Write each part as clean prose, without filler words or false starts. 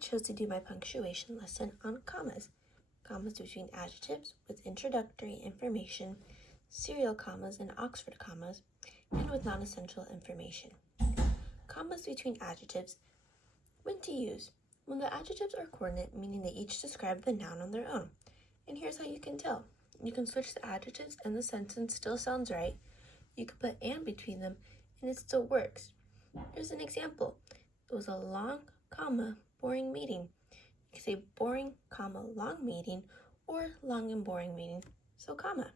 chose to do my punctuation lesson on commas. Commas between adjectives with introductory information, serial commas and Oxford commas, and with non-essential information. Commas between adjectives. When to use. When the adjectives are coordinate, meaning they each describe the noun on their own. And here's how you can tell. You can switch the adjectives and the sentence still sounds right. You can put and between them and it still works. Here's an example. It was a long, boring meeting. You can say boring, long meeting, or long and boring meeting, so comma.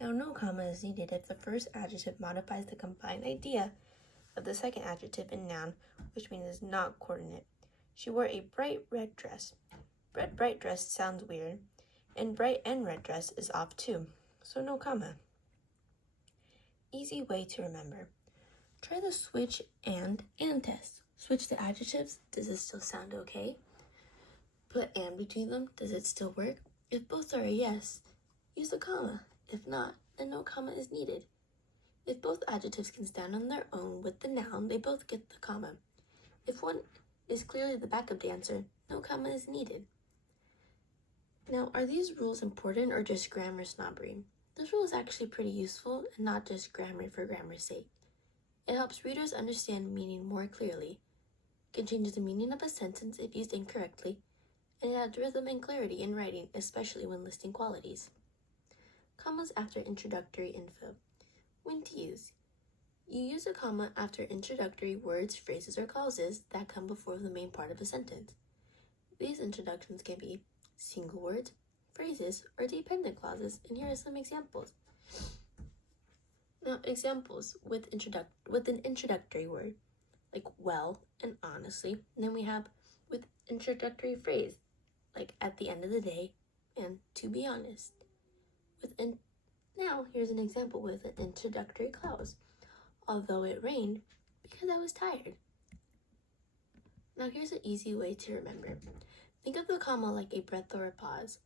Now no comma is needed if the first adjective modifies the combined idea of the second adjective in noun, which means it's not coordinate. She wore a bright red dress. Bright dress sounds weird, and bright and red dress is off too, so no comma. Easy way to remember. Try the switch and test. Switch the adjectives, does it still sound okay? Put and between them, does it still work? If both are a yes, use a comma. If not, then no comma is needed. If both adjectives can stand on their own with the noun, they both get the comma. If one is clearly the backup dancer, no comma is needed. Now, are these rules important or just grammar snobbery? This rule is actually pretty useful and not just grammar for grammar's sake. It helps readers understand meaning more clearly. It can change the meaning of a sentence if used incorrectly, and it adds rhythm and clarity in writing, especially when listing qualities. Commas after introductory info. When to use. You use a comma after introductory words, phrases, or clauses that come before the main part of a sentence. These introductions can be single words, phrases, or dependent clauses, and here are some examples. Now, examples with an introductory word, like well and honestly. And then we have with introductory phrase, like at the end of the day and to be honest. Now, here's an example with an introductory clause. Although it rained, because I was tired. Now, here's an easy way to remember. Think of the comma like a breath or a pause.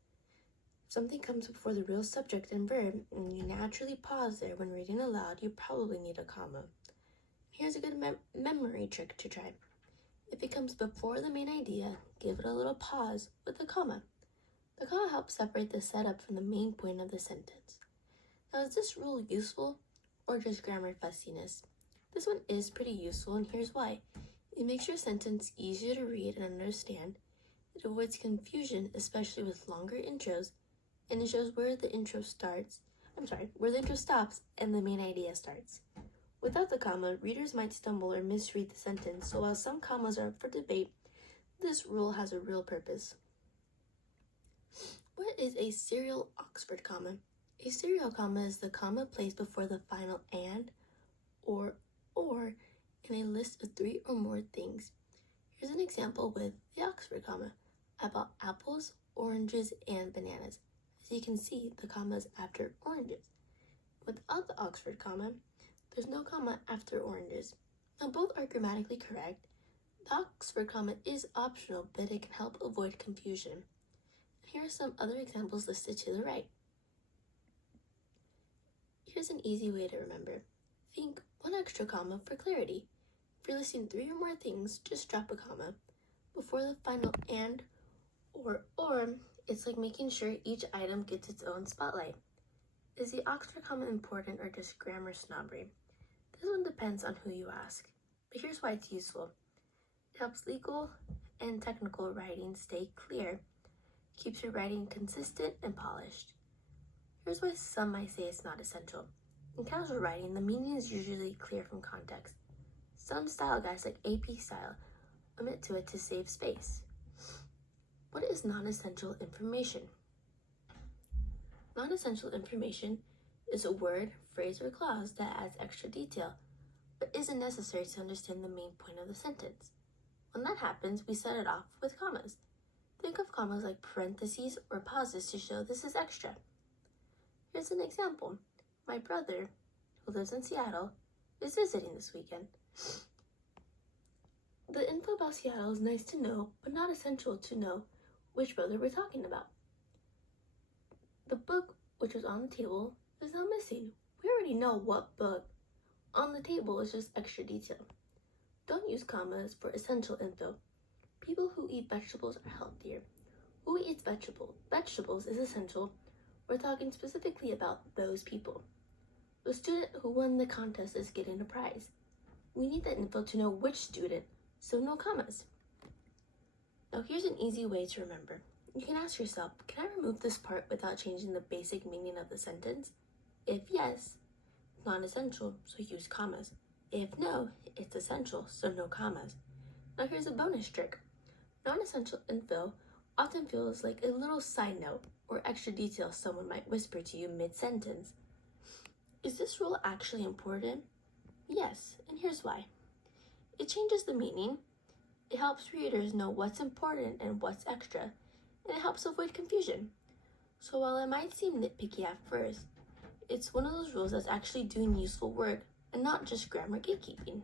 If something comes before the real subject and verb, and you naturally pause there when reading aloud, you probably need a comma. Here's a good memory trick to try. If it comes before the main idea, give it a little pause with a comma. The comma helps separate the setup from the main point of the sentence. Now, is this rule useful or just grammar fussiness? This one is pretty useful, and here's why. It makes your sentence easier to read and understand. It avoids confusion, especially with longer intros, and it shows where the intro stops and the main idea starts. Without the comma, readers might stumble or misread the sentence, so while some commas are up for debate, this rule has a real purpose. What is a serial Oxford comma? A serial comma is the comma placed before the final and, or in a list of 3 or more things. Here's an example with the Oxford comma about apples, oranges, and bananas. As you can see, the comma is after oranges. Without the Oxford comma, there's no comma after oranges. Now, both are grammatically correct. The Oxford comma is optional, but it can help avoid confusion. Here are some other examples listed to the right. Here's an easy way to remember. Think one extra comma for clarity. If you're listing 3 or more things, just drop a comma. Before the final and, or, it's like making sure each item gets its own spotlight. Is the Oxford comma important or just grammar snobbery? This one depends on who you ask, but here's why it's useful. It helps legal and technical writing stay clear, keeps your writing consistent and polished. Here's why some might say it's not essential. In casual writing, the meaning is usually clear from context. Some style guides like AP Style omit to it to save space. What is non-essential information? Non-essential information is a word, phrase, or clause that adds extra detail, but isn't necessary to understand the main point of the sentence. When that happens, we set it off with commas. Think of commas like parentheses or pauses to show this is extra. Here's an example. My brother, who lives in Seattle, is visiting this weekend. The info about Seattle is nice to know, but not essential to know which brother we're talking about. The book, which was on the table, is now missing. We already know what book. On the table is just extra detail. Don't use commas for essential info. People who eat vegetables are healthier. Who eats vegetables is essential. We're talking specifically about those people. The student who won the contest is getting a prize. We need that info to know which student, so no commas. Now here's an easy way to remember. You can ask yourself, can I remove this part without changing the basic meaning of the sentence? If yes, it's non-essential, so use commas. If no, it's essential, so no commas. Now here's a bonus trick. Non-essential info often feels like a little side note or extra detail someone might whisper to you mid-sentence. Is this rule actually important? Yes, and here's why. It changes the meaning. It helps readers know what's important and what's extra, and it helps avoid confusion. So while it might seem nitpicky at first, it's one of those rules that's actually doing useful work and not just grammar gatekeeping.